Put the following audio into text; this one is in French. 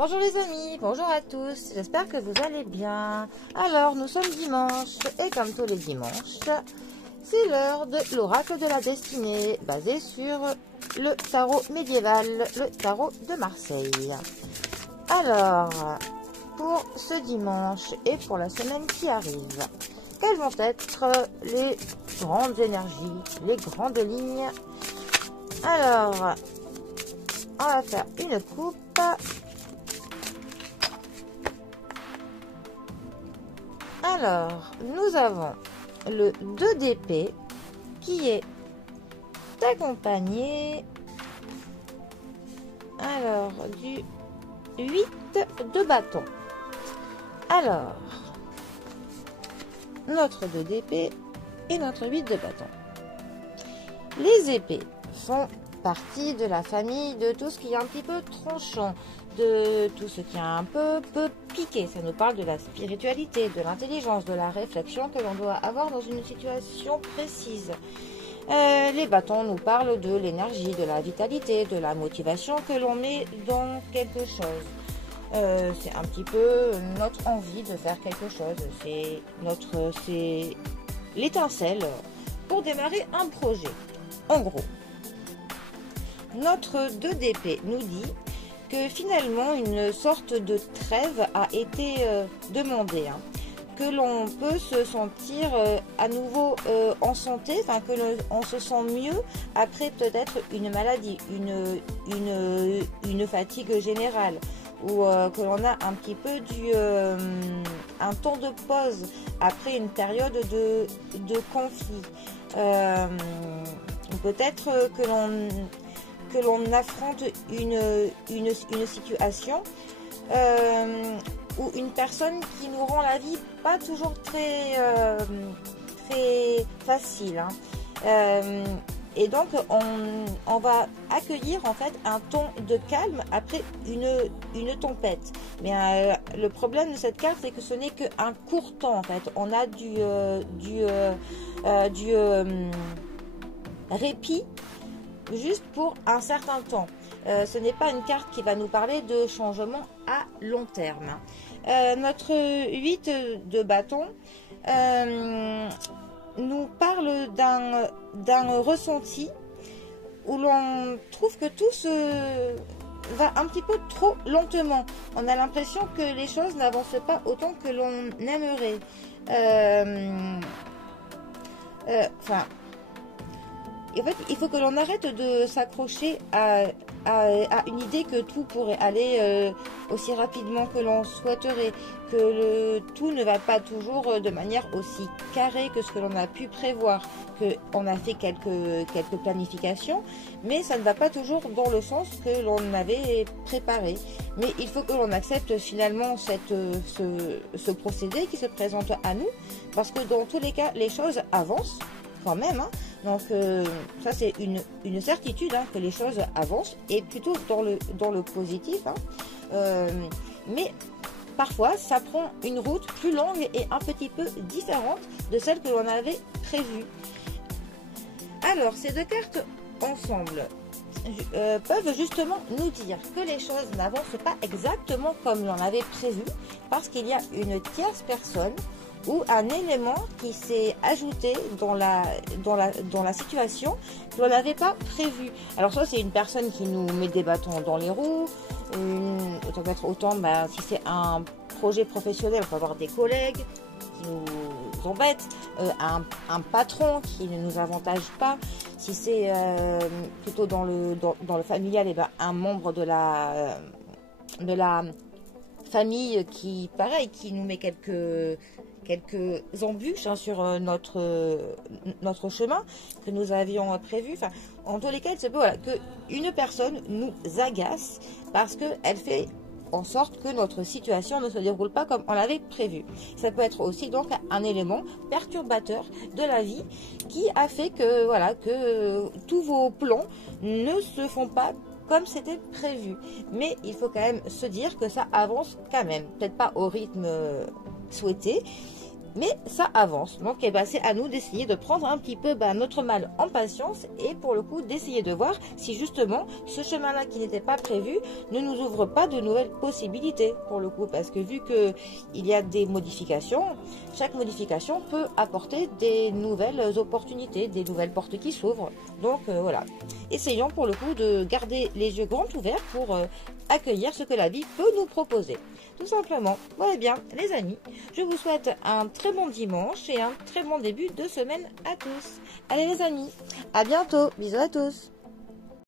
Bonjour les amis, bonjour à tous, j'espère que vous allez bien. Alors, nous sommes dimanche, et comme tous les dimanches, c'est l'heure de l'oracle de la destinée, basé sur le tarot médiéval, le tarot de Marseille. Alors, pour ce dimanche et pour la semaine qui arrive, quelles vont être les grandes énergies, les grandes lignes? Alors, on va faire une coupe. Alors, nous avons le 2 d'épée qui est accompagné alors du 8 de bâton. Alors, notre 2 d'épée et notre 8 de bâton. Les épées font partie de la famille de tout ce qui est un petit peu tranchant, de tout ce qui est un peu piqué. Ça nous parle de la spiritualité, de l'intelligence, de la réflexion que l'on doit avoir dans une situation précise. Les bâtons nous parlent de l'énergie, de la vitalité, de la motivation que l'on met dans quelque chose. C'est un petit peu notre envie de faire quelque chose. C'est l'étincelle pour démarrer un projet. En gros, notre 2 d'épée nous dit que finalement une sorte de trêve a été demandée, hein, que l'on peut se sentir à nouveau en santé, enfin que l'on se sent mieux après peut-être une maladie, une fatigue générale, ou que l'on a un petit peu un temps de pause après une période de conflit. Peut-être que l'on affronte une situation ou une personne qui nous rend la vie pas toujours très facile, hein. Et donc on va accueillir en fait un temps de calme après une tempête. Mais le problème de cette carte, c'est que ce n'est qu'un court temps en fait. On a du répit juste pour un certain temps. Ce n'est pas une carte qui va nous parler de changement à long terme. Notre 8 de bâton nous parle d'un ressenti où l'on trouve que tout se va un petit peu trop lentement. On a l'impression que les choses n'avancent pas autant que l'on aimerait. En fait, il faut que l'on arrête de s'accrocher à une idée que tout pourrait aller aussi rapidement que l'on souhaiterait, que tout ne va pas toujours de manière aussi carrée que ce que l'on a pu prévoir, qu'on a fait quelques planifications, mais ça ne va pas toujours dans le sens que l'on avait préparé. Mais il faut que l'on accepte finalement ce procédé qui se présente à nous, parce que dans tous les cas, les choses avancent quand même, hein. Donc ça c'est une certitude, hein, que les choses avancent, et plutôt dans le positif, hein. Mais parfois ça prend une route plus longue et un petit peu différente de celle que l'on avait prévue. Alors ces deux cartes ensemble peuvent justement nous dire que les choses n'avancent pas exactement comme l'on avait prévu, parce qu'il y a une tierce personne ou un élément qui s'est ajouté dans la situation que l'on n'avait pas prévu. Alors soit c'est une personne qui nous met des bâtons dans les roues, autant si c'est un projet professionnel, on peut avoir des collègues qui nous embêtent, un patron qui ne nous avantage pas. Si c'est plutôt dans le familial, et un membre de la famille qui nous met quelques embûches, hein, sur notre chemin que nous avions prévu. Enfin, en tous les cas, il se peut, voilà, qu'une personne nous agace parce qu'elle fait en sorte que notre situation ne se déroule pas comme on l'avait prévu. Ça peut être aussi donc un élément perturbateur de la vie qui a fait que tous vos plans ne se font pas comme c'était prévu. Mais il faut quand même se dire que ça avance quand même, peut-être pas au rythme souhaité, Mais ça avance. Donc eh ben, c'est à nous d'essayer de prendre un petit peu notre mal en patience et pour le coup d'essayer de voir si justement ce chemin-là qui n'était pas prévu ne nous ouvre pas de nouvelles possibilités pour le coup. Parce que vu qu'il y a des modifications, chaque modification peut apporter des nouvelles opportunités, des nouvelles portes qui s'ouvrent. Donc voilà. Essayons pour le coup de garder les yeux grands ouverts pour accueillir ce que la vie peut nous proposer. Tout simplement. Bon, eh bien, les amis, je vous souhaite un très bon dimanche et un très bon début de semaine à tous. Allez les amis, à bientôt. Bisous à tous.